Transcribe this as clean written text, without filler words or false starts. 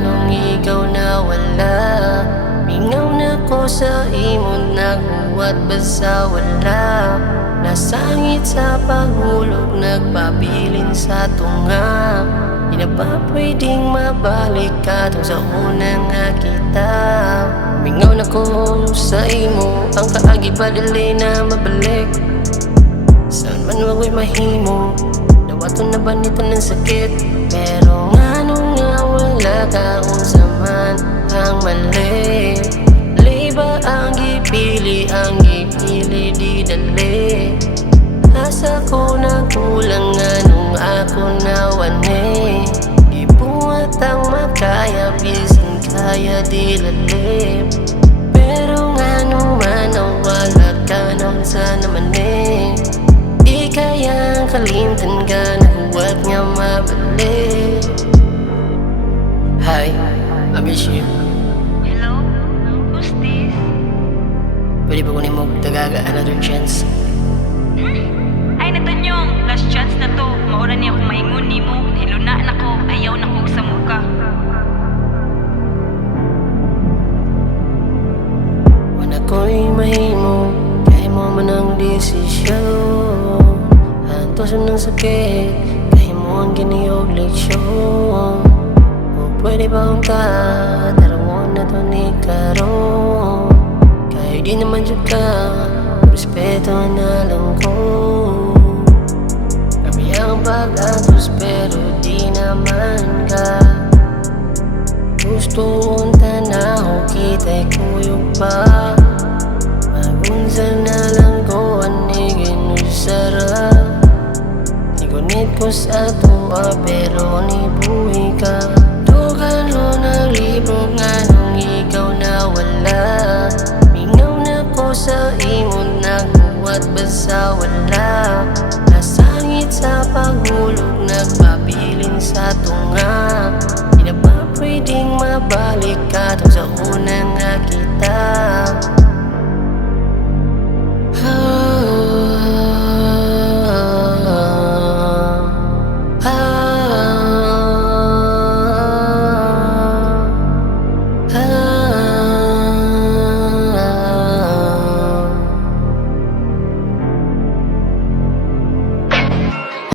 nung ikaw nawala. Mingaw na ko sa imong nagbuwat basta wala. Nasangit sa paghulog, nagpabilin sa tunga. Di na ba pwedeng mabalik ka tong sa una nga kita? Mingaw na ko sa imo, ang kaagi ba dili na mabalik? Saan man wagoy mahimo, dawaton na ba nito ng sakit? Pero nganong nga wala ka unsa man ang mali? Mali ba ang gipili, ang gipili di dali? Asa ko nagkulang nga nung ako nawani. Ibuhat ang makaya, bisan kaya di lalip. Pero nga nung manawala ka nung sa naman di kaya kalimtan ka na huwag nga mabalik. Hi, I miss you. Hello? Who's this? Pwede ba kunin mo tagaga another chance? Ay natanyong, last chance na to. Maura niya kung maingon ni mo. Niluna na ko, ayaw na ko sa muka. Wala ko'y mahimo, kaya mo man ang desisyon. Antosan ng sakit, kaya mo ang giniyog leksyon. O pwede ba unta, tarawon na to ni karon. Kaya di naman dyan ka, respeto na lang ko. Kami ang pag-atos pero di naman ka. Gusto unta na ako kita'y kuyog pa. Magunsa na lang ko anigin usara. Nigunit ko sa tuwa pero nibuhi ka. Dugalo na libro nga nung ikaw nawala. Mingaw na ko sa imong nagbuwat basta wala. Nasangit sa paghulog, nagpabilin sa tunga. Di na ba pwedeng mabalik ka tong sa una nga kita?